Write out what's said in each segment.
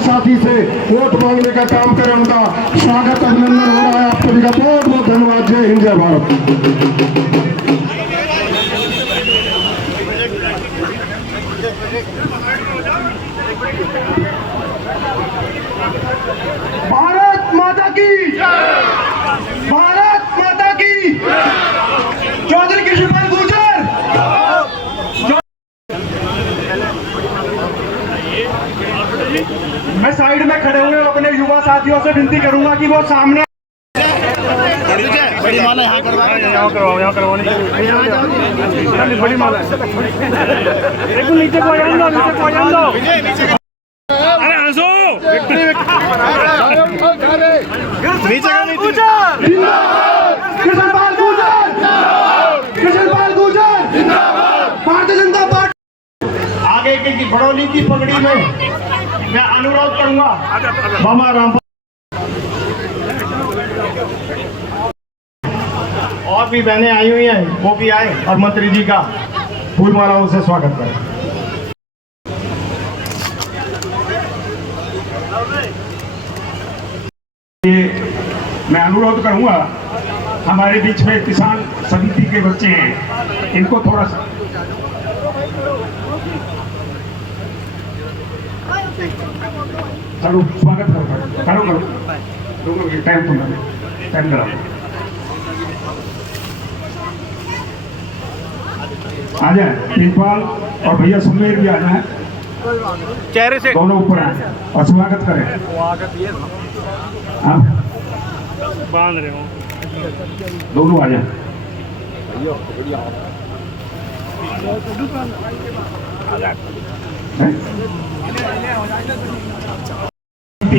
साथी से वोट मांगने का काम करें, उनका स्वागत अभिनंदन हो रहा है। आप सभी का बहुत बहुत धन्यवाद। जय हिंद, जय भारत। भारत माता की, भारत माता की। चौधरी कृष्णपाल गुर्जर। मैं साइड में खड़े हुए अपने युवा साथियों से विनती करूंगा कि वो सामने बड़ी माला यहाँ करवाओ, यहाँ करवाने बड़ी माला एक नीचे को जान दो, नीचे को जान दो। अरे हंसो कृष्णपाल गुर्जर, कृष्णपाल गुर्जर जिंदाबाद। भारतीय जनता पार्टी। आगे की बड़ौली की पगड़ी में मैं अनुरोध करूंगा बाबा राम और भी बहनें आई हुई हैं, वो भी आए और मंत्री जी का फूल मालाओं से स्वागत करें। मैं अनुरोध करूंगा, हमारे बीच में किसान समिति के बच्चे हैं, इनको थोड़ा सा चलो स्वागत करो, करो करो टाइम करो। आ जाए प्रिंसिपाल और भैया सुमेर भी आ जाए, चेहरे से दोनों ऊपर आए और स्वागत करें। बांध रहे हो, दोनों आ जाए।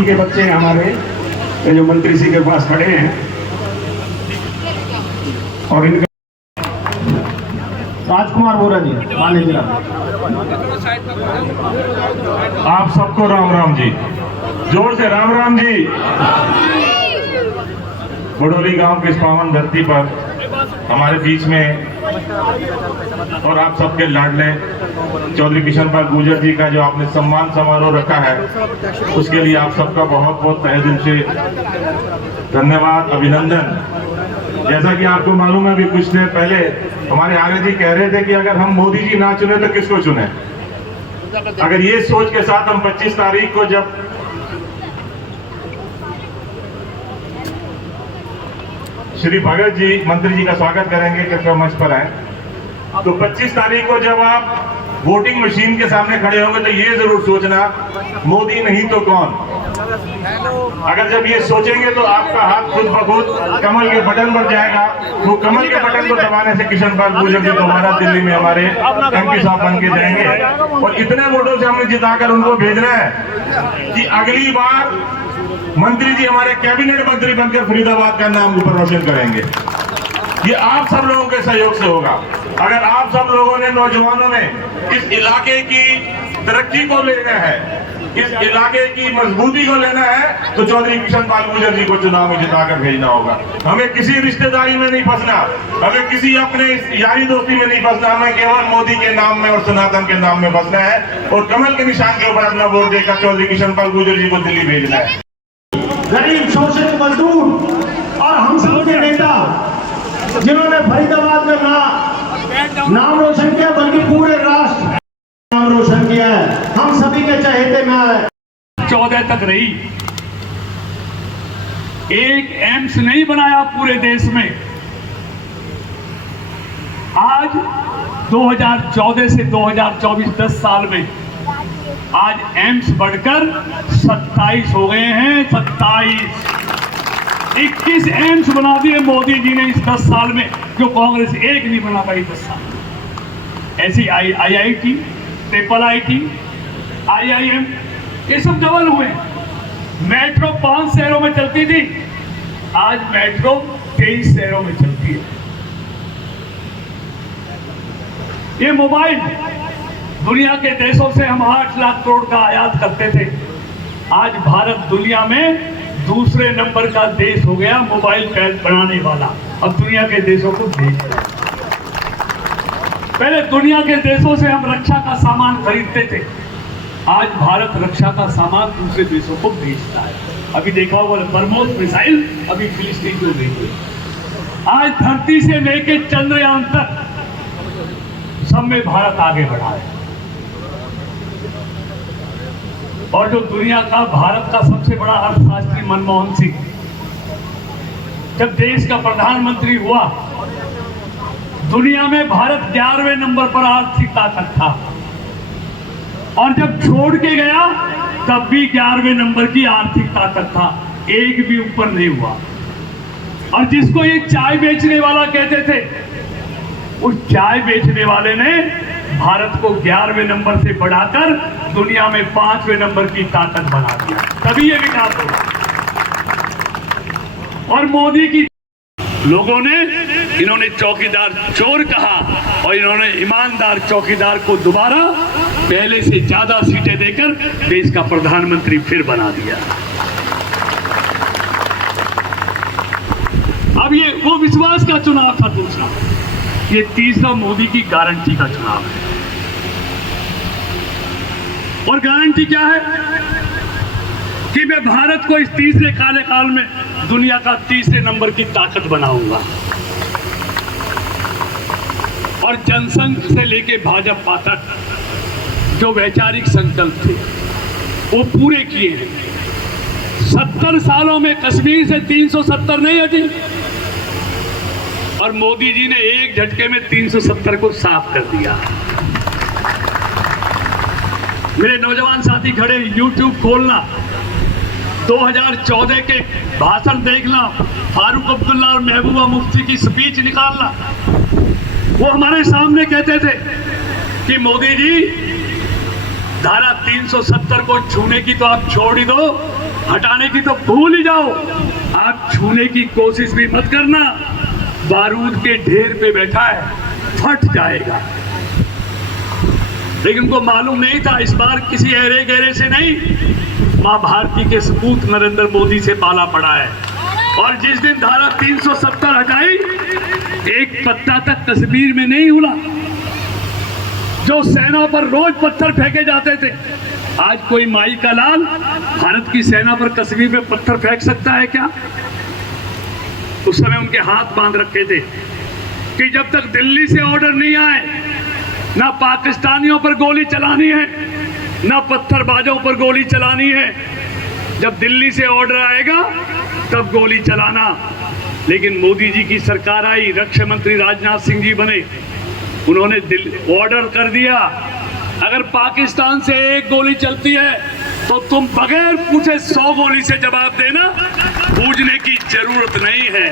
के बच्चे हमारे ये जो मंत्री जी के पास खड़े हैं और इनका राजकुमार बोरा जी मैनेजर। आप सबको राम राम जी, जोर से राम राम जी। बड़ौली गांव की इस पावन धरती पर हमारे बीच में और आप सबके लाडले चौधरी कृष्णपाल गुर्जर जी का जो आपने सम्मान समारोह रखा है, उसके लिए आप सबका बहुत बहुत तहे दिल से धन्यवाद, अभिनंदन। जैसा कि आपको मालूम है, अभी कुछ देर पहले हमारे आगे जी कह रहे थे कि अगर हम मोदी जी ना चुने तो किसको चुने। अगर ये सोच के साथ हम 25 तारीख को जब श्री भगत जी मंत्री जी का स्वागत करेंगे, कृपया मंच पर आए, तो 25 तारीख को जब आप वोटिंग मशीन के सामने खड़े होंगे तो ये जरूर सोचना, मोदी नहीं तो कौन। अगर जब ये सोचेंगे तो आपका हाथ खुद ब खुद कमल के बटन पर जाएगा। वो कमल के बटन को दबाने से कृष्णपाल गुर्जर जी दोबारा दिल्ली में हमारे एमपी साहब बन के जाएंगे और इतने वोटों से हमने जिताकर उनको भेजना है कि अगली बार मंत्री जी हमारे कैबिनेट मंत्री बनकर फरीदाबाद का नाम ऊपर रोशन करेंगे। ये आप सब लोगों के सहयोग से होगा। अगर आप सब लोगों ने, नौजवानों ने इस इलाके की तरक्की को लेना है, इस इलाके की मजबूती को लेना है, तो चौधरी कृष्णपाल गुर्जर जी को चुनाव में जिताकर भेजना होगा। हमें किसी रिश्तेदारी में नहीं फंसना, हमें किसी अपने यारी दोस्ती में नहीं फंसना, हमें केवल मोदी के नाम में और सनातन के नाम में फंसना है और कमल के निशान के ऊपर अपना वोट देकर चौधरी कृष्णपाल गुर्जर जी को दिल्ली भेजना है। गरीब शोषित मजदूर और हम सब के नेता जिन्होंने फरीदाबाद में नाम रोशन किया, बल्कि पूरे राष्ट्र नाम रोशन किया है। हम सभी के चहेते में आए। 14 तक रही, एक एम्स नहीं बनाया पूरे देश में। आज 2014 से 2024 10 साल में आज एम्स बढ़कर 27 हो गए हैं। 27, 21 एम्स बना दिए मोदी जी ने इस 10 साल में, जो कांग्रेस एक नहीं बना पाई 10 साल। ऐसी IIT, ट्रिपल IT, IIM, ये सब डबल हुए। मेट्रो 5 शहरों में चलती थी, आज मेट्रो 23 शहरों में चलती है। ये मोबाइल, दुनिया के देशों से हम 8 लाख करोड़ का आयात करते थे, आज भारत दुनिया में दूसरे नंबर का देश हो गया मोबाइल बनाने वाला। अब दुनिया के देशों को भेज रहा है। पहले दुनिया के देशों से हम रक्षा का सामान खरीदते थे, आज भारत रक्षा का सामान दूसरे देशों को भेजता है। अभी देखा होगा ब्रह्मोस मिसाइल अभी फिलिस्तीन को गई है। आज धरती से लेके चंद्रयान तक सब में भारत आगे बढ़ा है। और जो दुनिया का भारत का सबसे बड़ा अर्थशास्त्री मनमोहन सिंह जब देश का प्रधानमंत्री हुआ, दुनिया में भारत 11वें नंबर पर आर्थिक ताकत था, और जब छोड़ के गया तब भी 11वें नंबर की आर्थिक ताकत था, एक भी ऊपर नहीं हुआ। और जिसको ये चाय बेचने वाला कहते थे, उस चाय बेचने वाले ने भारत को 11वें नंबर से बढ़ाकर दुनिया में 5वें नंबर की ताकत बना दिया। तभी ये विकास होगा। और मोदी की लोगों ने, इन्होंने चौकीदार चोर कहा और इन्होंने ईमानदार चौकीदार को दोबारा पहले से ज्यादा सीटें देकर देश का प्रधानमंत्री फिर बना दिया। अब ये वो विश्वास का चुनाव था दूसरा, ये तीसरा मोदी की गारंटी का चुनाव है। और गारंटी क्या है कि मैं भारत को इस तीसरे काले काल में दुनिया का तीसरे नंबर की ताकत बनाऊंगा। और जनसंघ से लेके भाजपा तक जो वैचारिक संकल्प थे वो पूरे किए हैं। 70 सालों में कश्मीर से 370 नहीं हटी, और मोदी जी ने एक झटके में 370 को साफ कर दिया। मेरे नौजवान साथी खड़े, YouTube खोलना, 2014 के भाषण देखना, फारूक अब्दुल्ला और महबूबा मुफ्ती की स्पीच निकालना। वो हमारे सामने कहते थे कि मोदी जी धारा 370 को छूने की तो आप छोड़ ही दो, हटाने की तो भूल ही जाओ, आप छूने की कोशिश भी मत करना, बारूद के ढेर पे बैठा है, फट जाएगा। लेकिन उनको मालूम नहीं था इस बार किसी अहरे गहरे से नहीं, मां भारती के सपूत नरेंद्र मोदी से पाला पड़ा है। और जिस दिन धारा 370 हटाई, एक पत्ता तक कश्मीर में नहीं हुआ। जो सेना पर रोज पत्थर फेंके जाते थे, आज कोई माई का लाल भारत की सेना पर कश्मीर में पत्थर फेंक सकता है क्या? उस समय उनके हाथ बांध रखे थे कि जब तक दिल्ली से ऑर्डर नहीं आए, ना पाकिस्तानियों पर गोली चलानी है, ना पत्थरबाजों पर गोली चलानी है। जब दिल्ली से ऑर्डर आएगा तब गोली चलाना। लेकिन मोदी जी की सरकार आई, रक्षा मंत्री राजनाथ सिंह जी बने, उन्होंने ऑर्डर कर दिया, अगर पाकिस्तान से एक गोली चलती है तो तुम बगैर पूछे 100 गोली से जवाब देना, पूछने की जरूरत नहीं है।